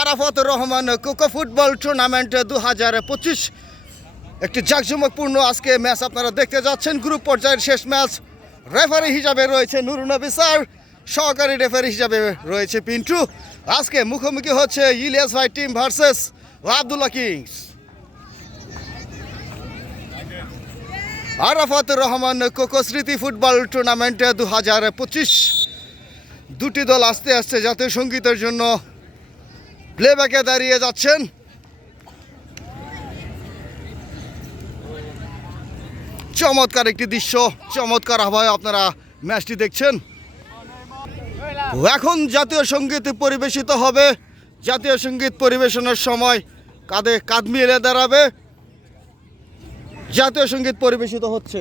Arafatur Rahman cocoa football tournament 2025 একটি জাঁকজমকপূর্ণ আজকে ম্যাচ আপনারা দেখতে যাচ্ছেন। গ্রুপ পর্যায়ের শেষ ম্যাচ। রেফারি হিসাবে রয়েছে নুরুন নবী স্যার, সহকারী রেফারি হিসাবে রয়েছে পিন্টু। আজকে মুখোমুখি হচ্ছে ইলিয়াস ভাই team versus Abdullah kings. Arafatur Rahman Koko স্মৃতি ফুটবল টুর্নামেন্ট 2025 দুটি দল আস্তে আস্তে জাতীয় সঙ্গীতের জন্য প্লেব্যাকে দাঁড়িয়ে যাচ্ছেন। চমৎকার একটি দৃশ্য, চমৎকার আবহাওয়ায় আপনারা ম্যাচটি দেখছেন। এখন জাতীয় সঙ্গীত পরিবেশিত হবে। জাতীয় সঙ্গীত পরিবেশনের সময় কাঁধে কাঁধ মিলে দাঁড়াবে। জাতীয় সঙ্গীত পরিবেশিত হচ্ছে।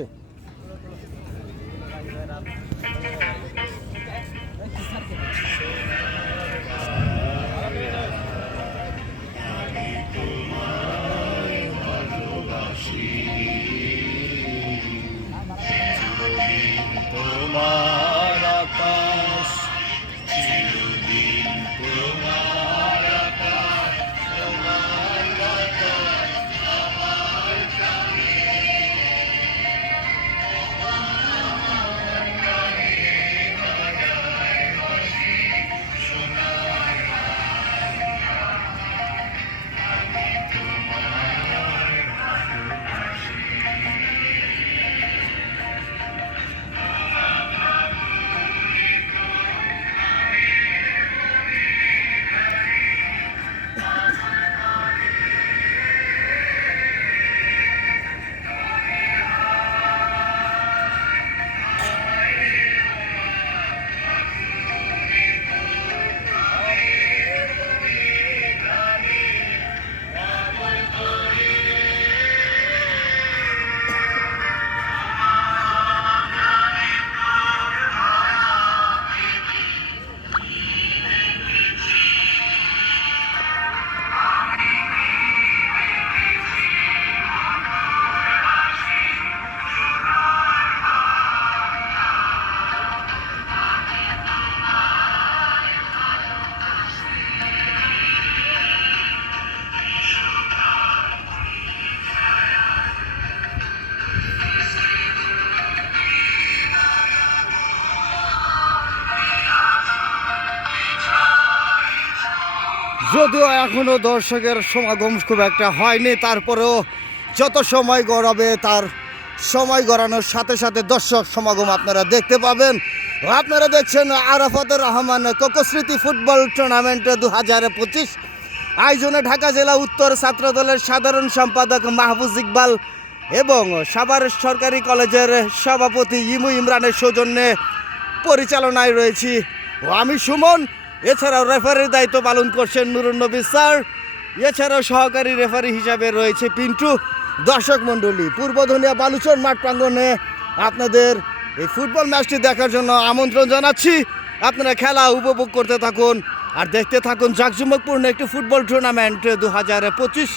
যদিও এখনো দর্শকের সমাগম খুব একটা হয়নি, তারপরেও যত সময় গড়াবে তার সময় গড়ানোর সাথে সাথে দর্শক সমাগম আপনারা দেখতে পাবেন। আপনারা দেখছেন আরাফাতুর রহমান কোকো স্মৃতি ফুটবল টুর্নামেন্ট 2025 আয়োজনে ঢাকা জেলা উত্তর ছাত্র দলের সাধারণ সম্পাদক মাহফুজ ইকবাল এবং সাভার সরকারি কলেজের সভাপতি ইমু ইমরানের সৌজন্যে পরিচালনায় রয়েছি আমি সুমন। এছাড়াও রেফারির দায়িত্ব পালন করছেন নুরুন নবী স্যার। এছাড়াও সহকারী রেফারি হিসাবে রয়েছে পিন্টু। দর্শক মণ্ডলী, পূর্বধনিয়া বালুচর মাঠ প্রাঙ্গণে আপনাদের এই ফুটবল ম্যাচটি দেখার জন্য আমন্ত্রণ জানাচ্ছি। আপনারা খেলা উপভোগ করতে থাকুন আর দেখতে থাকুন জাঁকজমকপূর্ণ একটি ফুটবল টুর্নামেন্ট 2025।